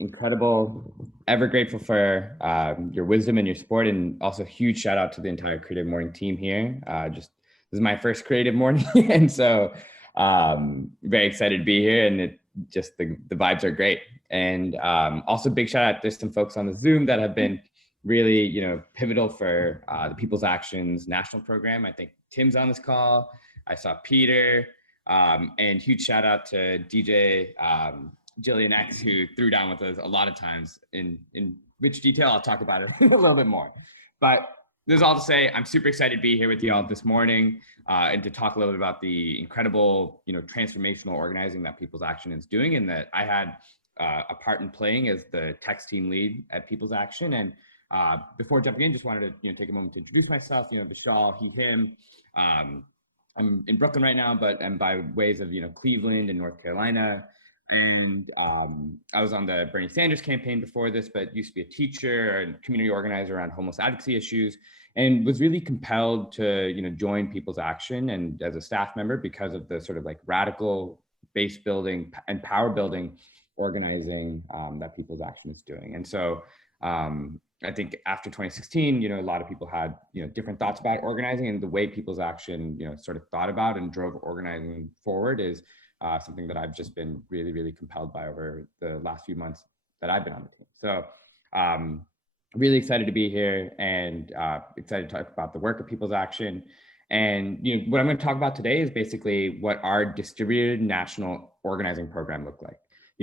Incredible. Ever grateful for your wisdom and your support, and also huge shout out to the entire Creative Morning team here. This is my first Creative Morning, and so very excited to be here. And the vibes are great. And also big shout out. There's some folks on the Zoom that have been really pivotal for the People's Actions National Program. I think Tim's on this call. I saw Peter, and huge shout out to DJ. Jillian X, who threw down with us a lot of times, in which detail I'll talk about it a little bit more. But this is all to say, I'm super excited to be here with you all this morning and to talk a little bit about the incredible, transformational organizing that People's Action is doing, and that I had a part in playing as the text team lead at People's Action. And before jumping in, just wanted to take a moment to introduce myself. Vishal, he, him. I'm in Brooklyn right now, but I'm by ways of Cleveland and North Carolina. And I was on the Bernie Sanders campaign before this, but used to be a teacher and community organizer around homeless advocacy issues, and was really compelled to join People's Action and as a staff member because of the sort of like radical base building and power building organizing that People's Action is doing. And so I think after 2016, a lot of people had different thoughts about organizing, and the way People's Action sort of thought about and drove organizing forward is something that I've just been really, really compelled by over the last few months that I've been on the team. So really excited to be here, and excited to talk about the work of People's Action. And what I'm going to talk about today is basically what our distributed national organizing program looked like.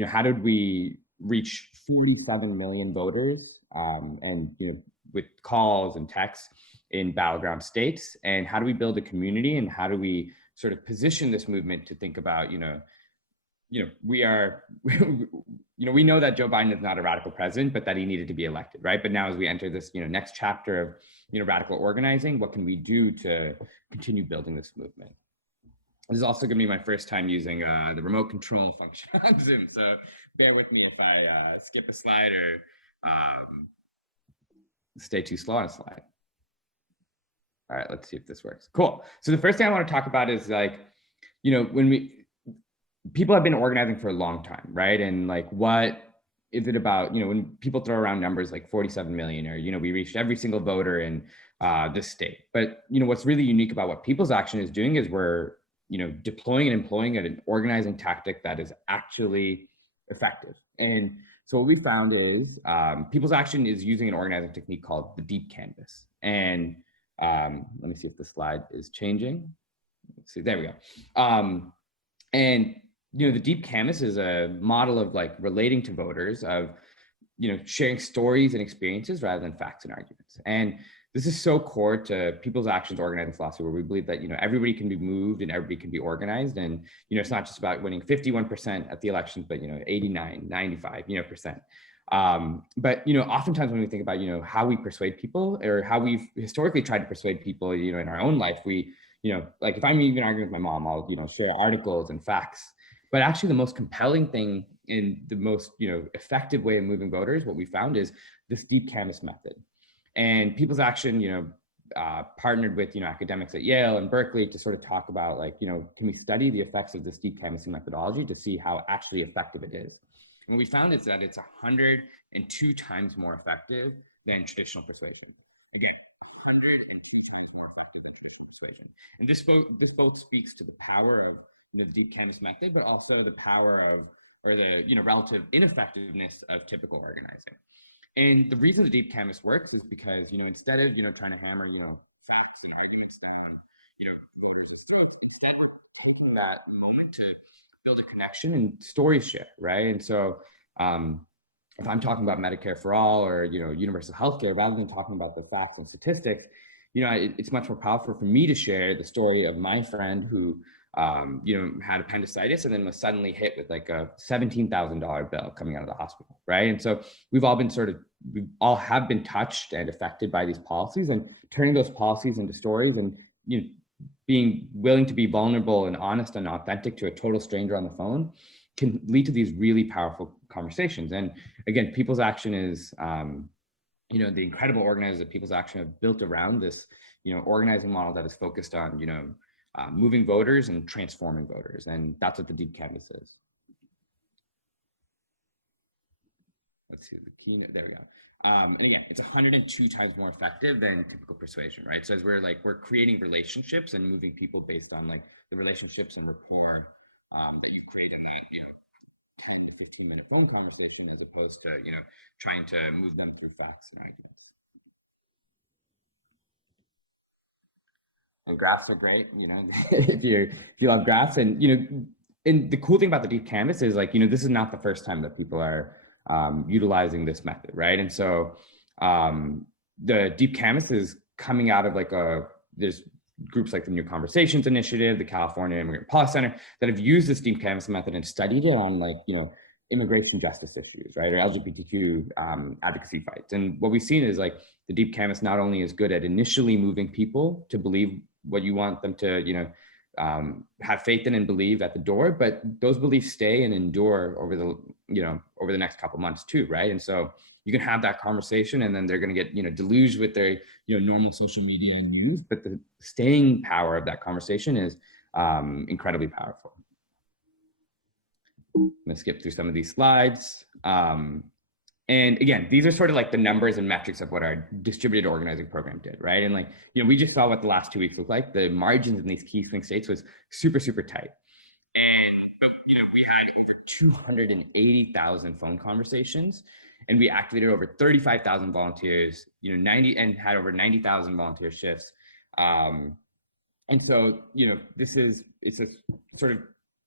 How did we reach 47 million voters and with calls and texts in battleground states, and how do we build a community, and how do we sort of position this movement to think about, we are, we know that Joe Biden is not a radical president, but that he needed to be elected, right? But now as we enter this, next chapter of, radical organizing, what can we do to continue building this movement? This is also gonna be my first time using the remote control function on Zoom, so bear with me if I skip a slide or stay too slow on a slide. All right, let's see if this works. Cool. So the first thing I want to talk about is when people have been organizing for a long time, right? And what is it about, when people throw around numbers like 47 million, or, we reached every single voter in this state. But, what's really unique about what People's Action is doing is we're, deploying and employing an organizing tactic that is actually effective. And so what we found is People's Action is using an organizing technique called the deep canvas. And let me see if the slide is changing. Let's see, there we go. And the deep canvas is a model of relating to voters, of sharing stories and experiences rather than facts and arguments. And this is so core to People's Action's organizing philosophy, where we believe that everybody can be moved and everybody can be organized. And it's not just about winning 51% at the elections, but 89, 95% but oftentimes when we think about how we persuade people, or how we've historically tried to persuade people in our own life, we if I'm even arguing with my mom, I'll share articles and facts. But actually the most compelling thing and the most effective way of moving voters, what we found, is this deep canvas method. And People's Action partnered with academics at Yale and Berkeley to sort of talk about can we study the effects of this deep canvassing methodology to see how actually effective it is. And what we found is that it's 102 times more effective than traditional persuasion. Again, 102 times more effective than traditional persuasion. And this both speaks to the power of the deep canvas method, but also the power of, or the relative ineffectiveness of typical organizing. And the reason the deep canvas works is because instead of trying to hammer facts and arguments down voters and throats, instead of taking that moment to build a connection and stories share, right? And so if I'm talking about Medicare for all, or universal healthcare, rather than talking about the facts and statistics, it's much more powerful for me to share the story of my friend who had appendicitis and then was suddenly hit with like a $17,000 bill coming out of the hospital, right? And so we all have been touched and affected by these policies, and turning those policies into stories, and being willing to be vulnerable and honest and authentic to a total stranger on the phone can lead to these really powerful conversations. And again, People's Action is, the incredible organizers of People's Action have built around this, organizing model that is focused on, moving voters and transforming voters. And that's what the Deep Canvas is. Let's see the keynote. There we go. And again, it's 102 times more effective than typical persuasion, right? So as we're creating relationships and moving people based on like the relationships and rapport that you create in that 10 and 15-minute phone conversation, as opposed to trying to move them through facts and ideas. And graphs are great, if you love graphs. And and the cool thing about the Deep Canvas is like, this is not the first time that people are utilizing this method, right? And so the Deep Canvas is coming out of like there's groups like the New Conversations Initiative, the California Immigrant Policy Center, that have used this Deep Canvas method and studied it on like, immigration justice issues, right? Or LGBTQ advocacy fights. And what we've seen is like the Deep Canvas not only is good at initially moving people to believe what you want them to, have faith in and believe at the door, but those beliefs stay and endure over the next couple months too, right? And so you can have that conversation, and then they're going to get deluged with their normal social media and news, but the staying power of that conversation is incredibly powerful. I'm going to skip through some of these slides. And again, these are sort of like the numbers and metrics of what our distributed organizing program did, right? And like, we just saw what the last 2 weeks looked like. The margins in these key swing states was super, super tight. But we had over 280,000 phone conversations, and we activated over 35,000 volunteers, and had over 90,000 volunteer shifts. And so, it's a sort of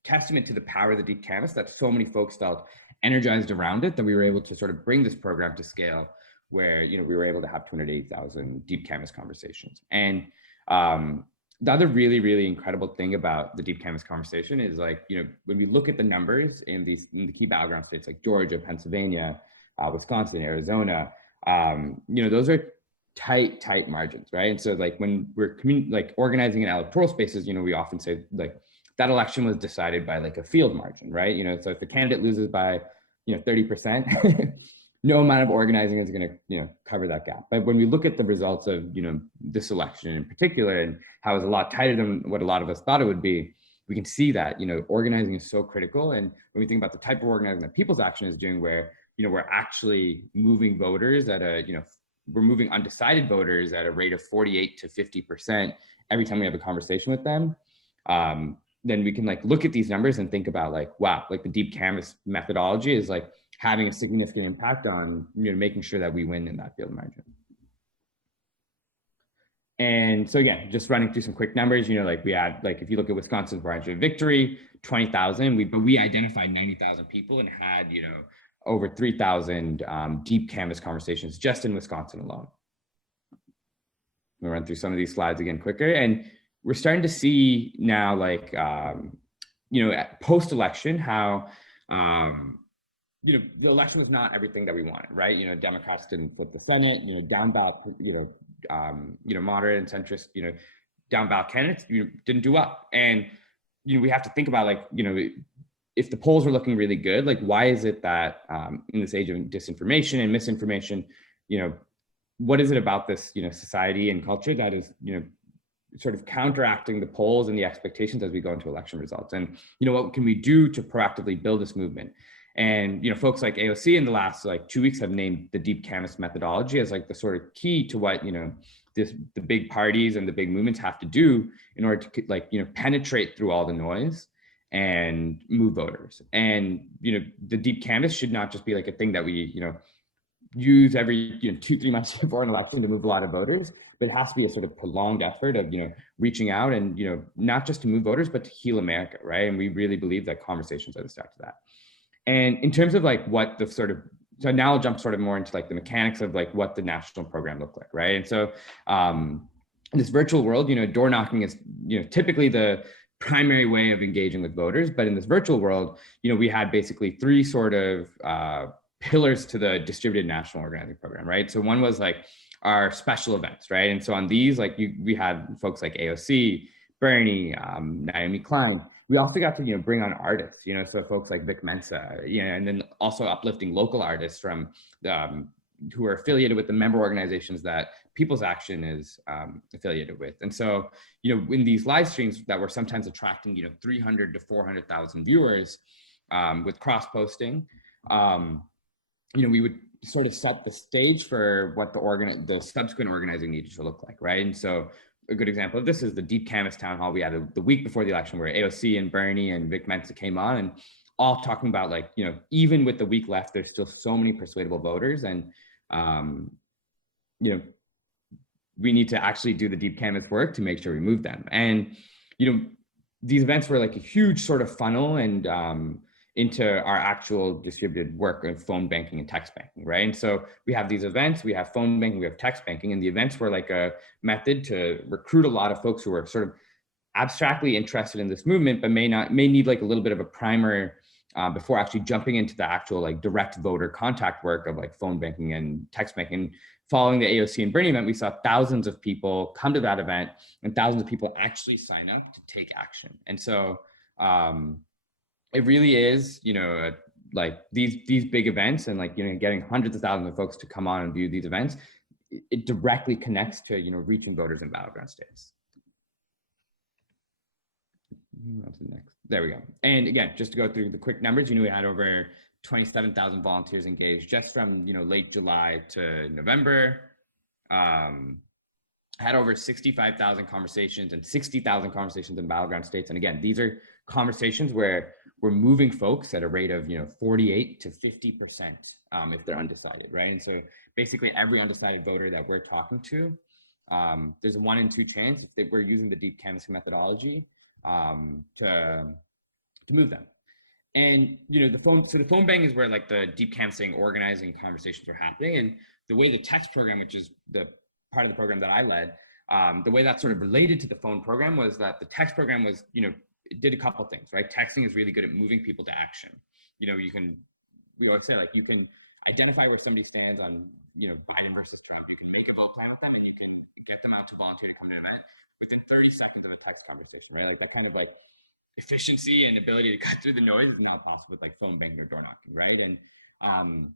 testament to the power of the Deep Canvas that so many folks felt energized around it, that we were able to sort of bring this program to scale where, we were able to have 280,000 Deep Canvas conversations. And the other really, really incredible thing about the Deep Canvas conversation is like, when we look at the numbers in the key battleground states like Georgia, Pennsylvania, Wisconsin, Arizona, those are tight margins, right? And so like when we're organizing in electoral spaces, we often say like that election was decided by like a field margin, right? So if the candidate loses by 30%, no amount of organizing is going to cover that gap. But when we look at the results of this election in particular, and how it's a lot tighter than what a lot of us thought it would be, we can see that organizing is so critical. And when we think about the type of organizing that People's Action is doing, where we're actually moving voters at a we're moving undecided voters at a rate of 48 to 50% every time we have a conversation with them, then we can like look at these numbers and think about like, wow, like the Deep Canvas methodology is like having a significant impact on making sure that we win in that field margin. And so again, just running through some quick numbers, like we had, like if you look at Wisconsin's margin of victory, 20,000, but we identified 90,000 people and had over 3,000 Deep Canvas conversations just in Wisconsin alone. We'll run through some of these slides again quicker. And we're starting to see now, like, post-election, how, the election was not everything that we wanted, right? Democrats didn't flip the Senate, down ballot, moderate and centrist, down ballot candidates, didn't do well. And, we have to think about like, if the polls were looking really good, like, why is it that in this age of disinformation and misinformation, what is it about this, society and culture that is, sort of counteracting the polls and the expectations as we go into election results? And, what can we do to proactively build this movement? And, folks like AOC in the last like 2 weeks have named the Deep Canvas methodology as like the sort of key to what, the big parties and the big movements have to do in order to like, penetrate through all the noise and move voters. And, the Deep Canvas should not just be like a thing that we, use every 2-3 months before an election to move a lot of voters, but it has to be a sort of prolonged effort of reaching out and not just to move voters, but to heal America, right? And we really believe that conversations are the start to that. And in terms of like what the sort of, so now I'll jump sort of more into like the mechanics of like what the national program looked like, right? And so in this virtual world, door knocking is typically the primary way of engaging with voters. But in this virtual world, we had basically three sort of pillars to the distributed national organizing program, right? So one was like our special events, right? And so on these, like we had folks like AOC, Bernie, Naomi Klein. We also got to bring on artists, so folks like Vic Mensa, and then also uplifting local artists from who are affiliated with the member organizations that People's Action is affiliated with. And so, in these live streams that were sometimes attracting 300 to 400,000 viewers with cross posting, we would sort of set the stage for what the subsequent organizing needed to look like, right? And so a good example of this is the Deep Canvas town hall we had the week before the election, where AOC and Bernie and Vic Mensa came on and all talking about, like, even with the week left, there's still so many persuadable voters, and we need to actually do the deep canvas work to make sure we move them. And these events were like a huge sort of funnel and into our actual distributed work of phone banking and text banking, right? And so we have these events, we have phone banking, we have text banking, and the events were like a method to recruit a lot of folks who are sort of abstractly interested in this movement, but may need like a little bit of a primer before actually jumping into the actual like direct voter contact work of like phone banking and text banking. Following the AOC and Bernie event, we saw thousands of people come to that event and thousands of people actually sign up to take action. And so it really is, like these big events and like, getting hundreds of thousands of folks to come on and view these events, it directly connects to, reaching voters in battleground states. What's the next? There we go. And again, just to go through the quick numbers, we had over 27,000 volunteers engaged just from, late July to November. Had over 65,000 conversations and 60,000 conversations in battleground states. And again, these are conversations where we're moving folks at a rate of 48 to 50% if they're undecided, right? And so basically every undecided voter that we're talking to, there's a 1 in 2 chance if we're using the deep canvassing methodology to move them. And the phone bang is where like the deep canvassing organizing conversations are happening. And the way the text program, which is the part of the program that I led, the way that sort of related to the phone program was that the text program was, it did a couple of things, right? Texting is really good at moving people to action. We always say, like, you can identify where somebody stands on, Biden versus Trump. You can make a vote plan with them, and you can get them out to volunteer to come to an event within 30 seconds of a text conversation, right? Like that kind of like efficiency and ability to cut through the noise is not possible with like phone banking or door knocking, right? And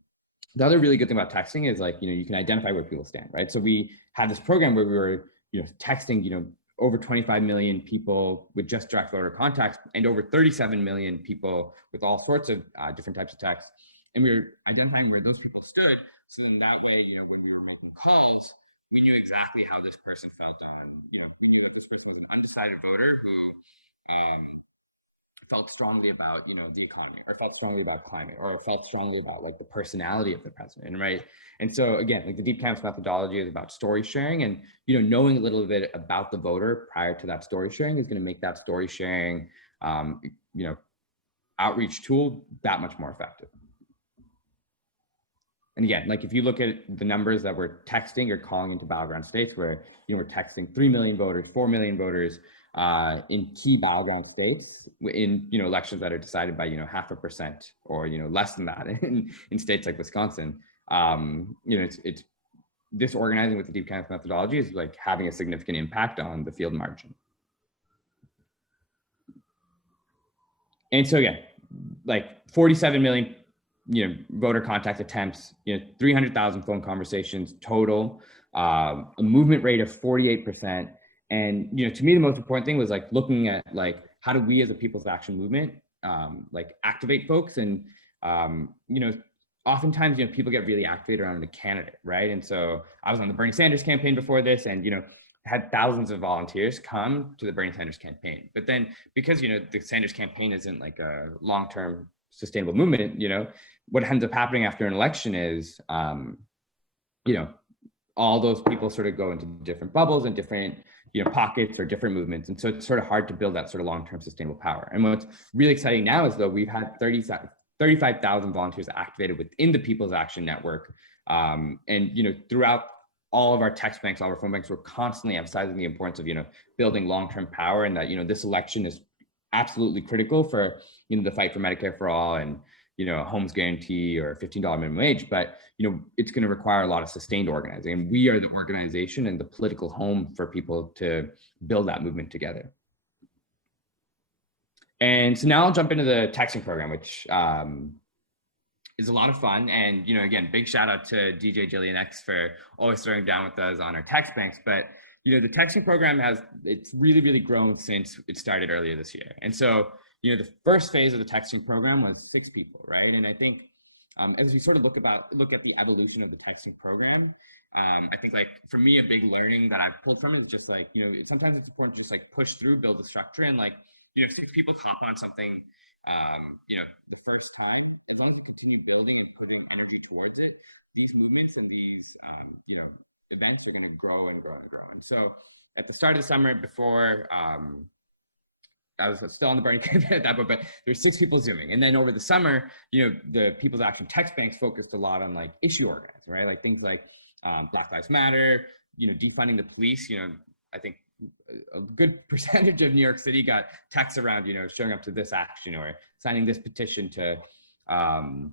the other really good thing about texting is like, you can identify where people stand, right? So we had this program where we were, texting, over 25 million people with just direct voter contacts and over 37 million people with all sorts of different types of texts. And we were identifying where those people stood. So in that way, when we were making calls, we knew exactly how this person felt. We knew that this person was an undecided voter who felt strongly about, the economy, or felt strongly about climate, or felt strongly about like the personality of the president, right? And so again, like the deep canvas methodology is about story sharing, and knowing a little bit about the voter prior to that story sharing is going to make that story sharing, outreach tool that much more effective. And again, like if you look at the numbers that we're texting or calling into battleground states, where we're texting 3 million voters, 4 million voters in key battleground states in elections that are decided by 0.5% or less than that in states like Wisconsin. It's this organizing with the deep canvas methodology is like having a significant impact on the field margin. And so again, like 47 million voter contact attempts, 300,000 phone conversations total, a movement rate of 48%. And, to me, the most important thing was like looking at like, how do we as a People's Action movement, like activate folks? And, oftentimes, people get really activated around the candidate, right? And so I was on the Bernie Sanders campaign before this, and, had thousands of volunteers come to the Bernie Sanders campaign. But then because, the Sanders campaign isn't like a long-term sustainable movement, what ends up happening after an election is, all those people sort of go into different bubbles and different, pockets or different movements. And so it's sort of hard to build that sort of long-term sustainable power. And what's really exciting now is though we've had 35,000 volunteers activated within the People's Action Network. And, throughout all of our text banks, all of our phone banks, we're constantly emphasizing the importance of, building long-term power, and that, this election is absolutely critical for, the fight for Medicare for all and, a homes guarantee or $15 minimum wage, but, it's going to require a lot of sustained organizing. And we are the organization and the political home for people to build that movement together. And so now I'll jump into the texting program, which is a lot of fun. And, again, big shout out to DJ Jillian X for always throwing down with us on our text banks. But, the texting program it's really, really grown since it started earlier this year. And so, the first phase of the texting program was 6 people, right? And I think as we sort of look at the evolution of the texting program, I think, like, for me, a big learning that I've pulled from it is just like, sometimes it's important to just like push through, build the structure, and like, if people hop on something, the first time, as long as we continue building and putting energy towards it, these movements and these, events are going to grow and grow and grow. And so at the start of the summer, before I was still on the burning at that point, but there's 6 people Zooming. And then over the summer, the People's Action text banks focused a lot on like issue organizing, right? Like things like Black Lives Matter, defunding the police. I think a good percentage of New York City got texts around, showing up to this action or signing this petition to defund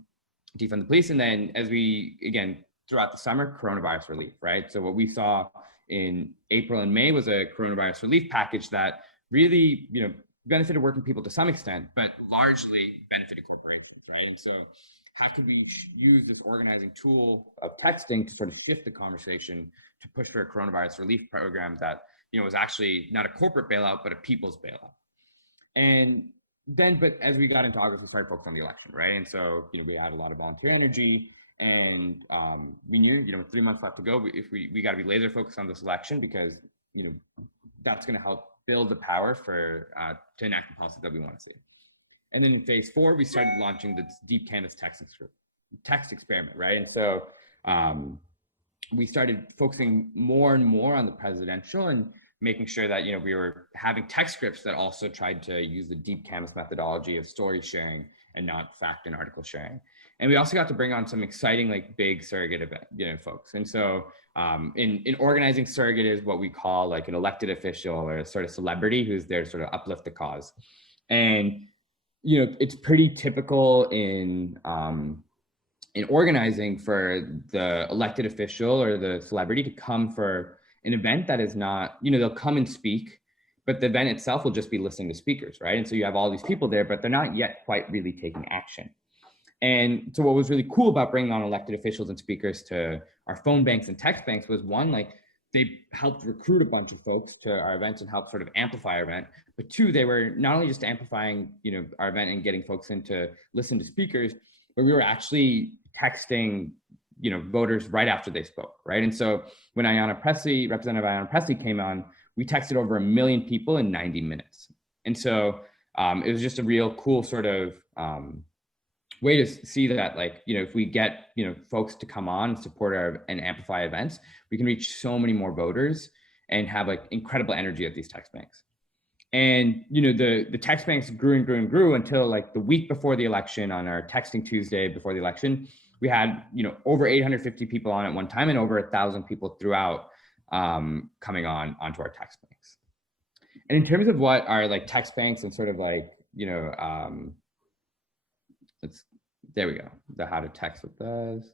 the police. And then as we, again, throughout the summer, coronavirus relief, right? So what we saw in April and May was a coronavirus relief package that really, benefited working people to some extent, but largely benefited corporations, right? And so how could we use this organizing tool of texting to sort of shift the conversation to push for a coronavirus relief program that, was actually not a corporate bailout, but a people's bailout. And then, but as we got into August, we started focusing on the election, right? And so, we had a lot of volunteer energy, and we knew, 3 months left to go. We got to be laser focused on this election because, that's going to help build the power for to enact the policy that we want to see. And then in phase 4, we started launching the deep canvas text experiment, right? And so we started focusing more and more on the presidential and making sure that, we were having text scripts that also tried to use the deep canvas methodology of story sharing and not fact and article sharing. And we also got to bring on some exciting, like, big surrogate event, folks. And so in organizing, surrogate is what we call like an elected official or a sort of celebrity who's there to sort of uplift the cause. And, it's pretty typical in organizing for the elected official or the celebrity to come for an event that is not, they'll come and speak, but the event itself will just be listening to speakers, right? And so you have all these people there, but they're not yet quite really taking action. And so what was really cool about bringing on elected officials and speakers to our phone banks and text banks was, one, like, they helped recruit a bunch of folks to our events and help sort of amplify our event. But 2, they were not only just amplifying, our event and getting folks in to listen to speakers, but we were actually texting, voters right after they spoke, right? And so when Representative Ayanna Pressley came on, we texted over 1 million people in 90 minutes. And so it was just a real cool sort of way to see that, like, if we get, folks to come on and support and amplify events, we can reach so many more voters and have like incredible energy at these text banks. And, the text banks grew and grew and grew until like the week before the election, on our texting Tuesday before the election, we had, over 850 people on at one time and over 1,000 people throughout coming onto our text banks. And in terms of what our like text banks and sort of like, there we go, the how to text with us.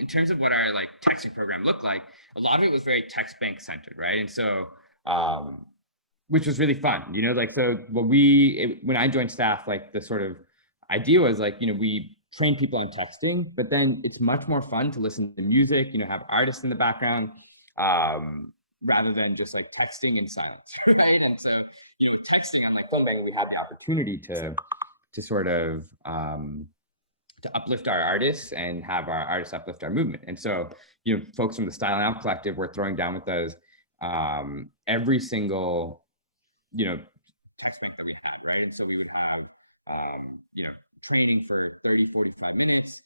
In terms of what our like texting program looked like, a lot of it was very text bank centered, right? And so, which was really fun, like, so when I joined staff, like the sort of idea was like, we train people on texting, but then it's much more fun to listen to music, have artists in the background, rather than just like texting in silence, right? And so, texting on my phone bank, we had the opportunity to sort of to uplift our artists and have our artists uplift our movement. And so, folks from the Style Now Collective were throwing down with us every single, text bank that we had, right? And so we would have, training for 30, 45 minutes,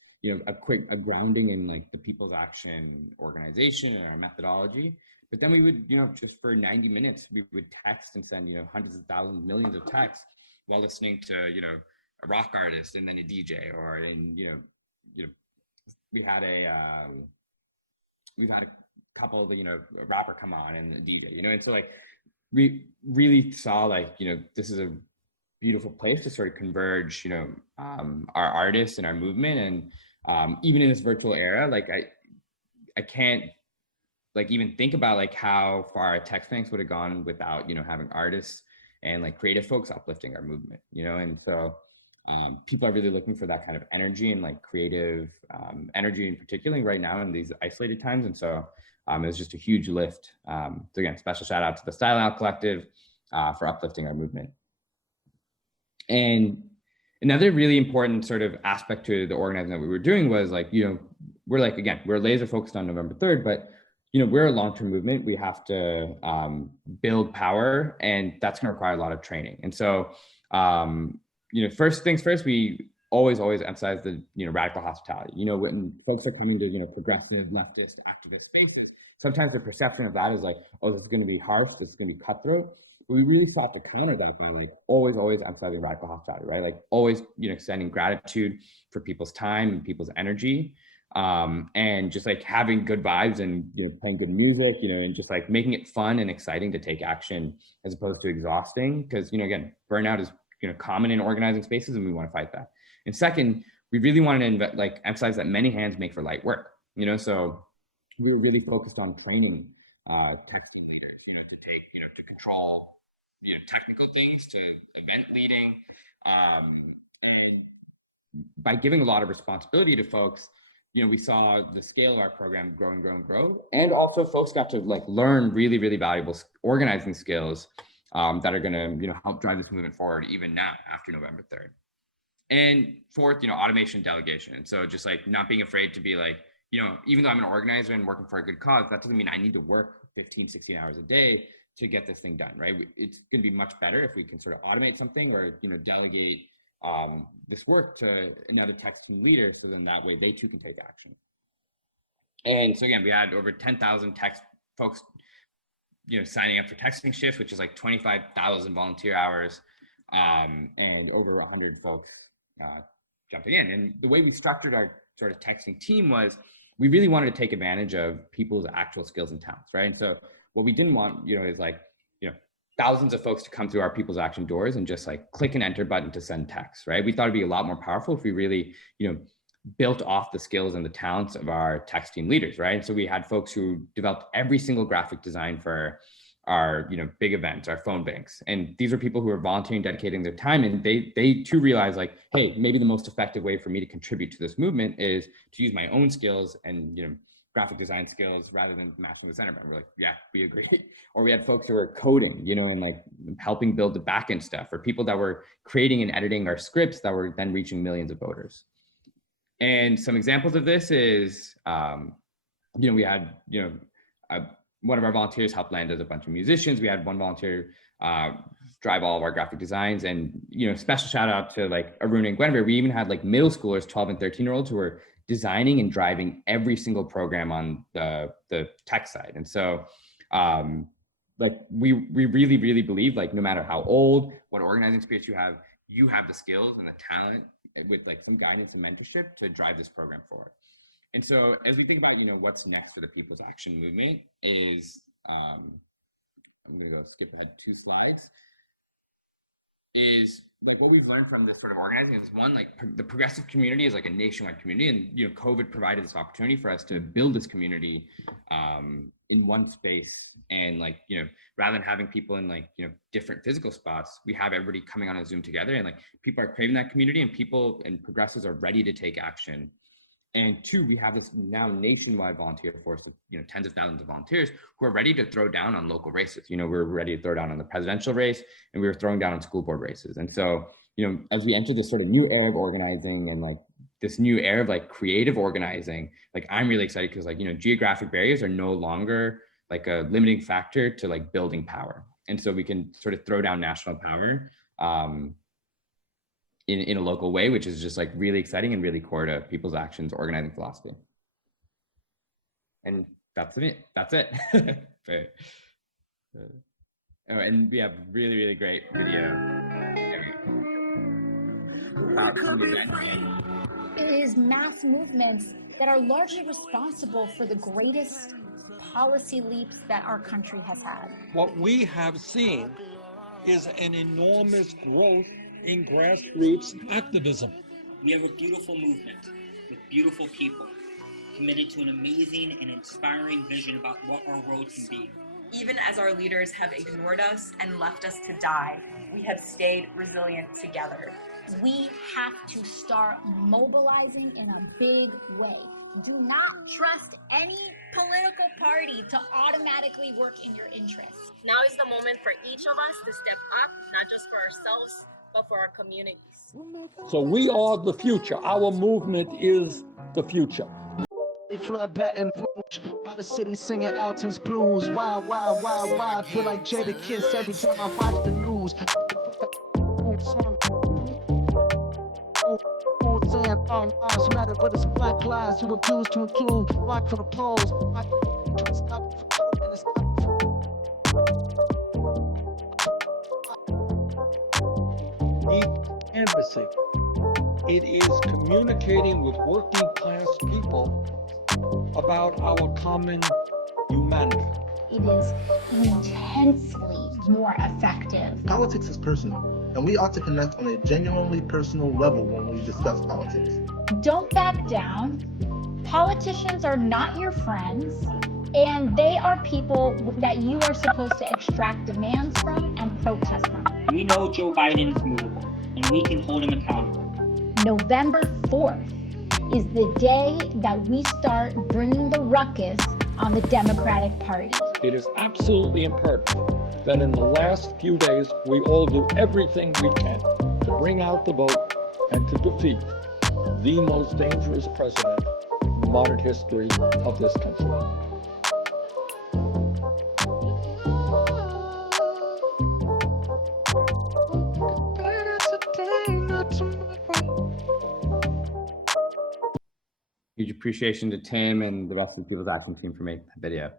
a grounding in like the People's Action organization and our methodology. But then we would, just for 90 minutes, we would text and send, hundreds of thousands, millions of texts while listening to, a rock artist and then a DJ, or in, we had a couple of, a rapper come on and a DJ, and so like we really saw like, this is a beautiful place to sort of converge, our artists and our movement. And even in this virtual era, like I can't like even think about like how far tech thanks would have gone without having artists and like creative folks uplifting our movement. And so people are really looking for that kind of energy and like creative energy, in particularly right now in these isolated times. And so it was just a huge lift. So again, special shout out to the Style Out Collective for uplifting our movement. And another really important sort of aspect to the organizing that we were doing was like, we're laser focused on November 3rd, but we're a long-term movement. We have to build power, and that's going to require a lot of training. And so, first things first, we always emphasize the radical hospitality. When folks are coming to progressive, leftist, activist spaces, sometimes the perception of that is like, oh, this is going to be harsh, this is going to be cutthroat. But we really sought to counter that by like always emphasizing radical hospitality, right? Like always, extending gratitude for people's time and people's energy. And just like having good vibes and playing good music, and just like making it fun and exciting to take action as opposed to exhausting. Because again, burnout is common in organizing spaces, and we want to fight that. And second, we really wanted to emphasize that many hands make for light work. So we were really focused on training tech team leaders, to take, to control, technical things, to event leading, and by giving a lot of responsibility to folks, we saw the scale of our program grow. And also folks got to like learn really, really valuable organizing skills that are going to, help drive this movement forward even now after November 3rd. And fourth, automation delegation. And so just like not being afraid to be like, even though I'm an organizer and working for a good cause, that doesn't mean I need to work 15, 16 hours a day to get this thing done, right? It's going to be much better if we can sort of automate something or, delegate this work to another tech team leader, so then that way they too can take action. And so again, we had over 10,000 tech folks, signing up for texting shifts, which is like 25,000 volunteer hours, and over 100 folks jumping in. And the way we structured our sort of texting team was we really wanted to take advantage of people's actual skills and talents, right? And so what we didn't want, is like, thousands of folks to come through our People's Action doors and just like click an enter button to send text, right? We thought it'd be a lot more powerful if we really, built off the skills and the talents of our text team leaders, right? And so we had folks who developed every single graphic design for our, big events, our phone banks. And these are people who are volunteering, dedicating their time. And they too realize like, hey, maybe the most effective way for me to contribute to this movement is to use my own skills and, graphic design skills rather than matching with Centerman. We're like, yeah, we agree. Or we had folks who were coding, and like helping build the backend stuff, or people that were creating and editing our scripts that were then reaching millions of voters. And some examples of this is, we had, one of our volunteers helped land as a bunch of musicians. We had one volunteer drive all of our graphic designs, and, special shout out to like Aruna and Guinevere. We even had like middle schoolers, 12 and 13-year-olds who were designing and driving every single program on the tech side. And so like we really, really believe like no matter how old, what organizing experience you have the skills and the talent with like some guidance and mentorship to drive this program forward. And so as we think about, what's next for the People's Action movement is, I'm going to go skip ahead 2 slides, is like what we've learned from this sort of organizing is one, like the progressive community is like a nationwide community, and COVID provided this opportunity for us to build this community in one space, and like rather than having people in like different physical spots, we have everybody coming on a Zoom together, and like people are craving that community, and people and progressives are ready to take action. And 2, we have this now nationwide volunteer force of tens of thousands of volunteers who are ready to throw down on local races. We're ready to throw down on the presidential race, and we were throwing down on school board races. And so, as we enter this sort of new era of organizing and like this new era of like creative organizing, like I'm really excited because like geographic barriers are no longer like a limiting factor to like building power. And so we can sort of throw down national power in a local way, which is just like really exciting and really core to People's Action's organizing philosophy. And that's it. Oh, and we have really, really great video. It is mass movements that are largely responsible for the greatest policy leaps that our country has had. What we have seen is an enormous growth in grassroots activism. We have a beautiful movement with beautiful people committed to an amazing and inspiring vision about what our world can be. Even as our leaders have ignored us and left us to die, we have stayed resilient together. We have to start mobilizing in a big way. Do not trust any political party to automatically work in your interests. Now is the moment for each of us to step up, not just for ourselves, but for our communities. So we are the future. Our movement is the future. They flood Baton Rouge, by the city singing Alton's blues. Wild, wild, wild, wild. Feel like Jada Kiss every time I watch the news. Saying lives matter, but it's black lives you refuse to include. Rock for the polls. Canvassing. It is communicating with working class people about our common humanity. It is intensely more effective. Politics is personal, and we ought to connect on a genuinely personal level when we discuss politics. Don't back down. Politicians are not your friends, and they are people that you are supposed to extract demands from and protest from. We know Joe Biden's movable, and we can hold him accountable. November 4th is the day that we start bringing the ruckus on the Democratic Party. It is absolutely imperative that in the last few days we all do everything we can to bring out the vote and to defeat the most dangerous president in the modern history of this country. Huge appreciation to Tim and the rest of the People's Action team for making the video.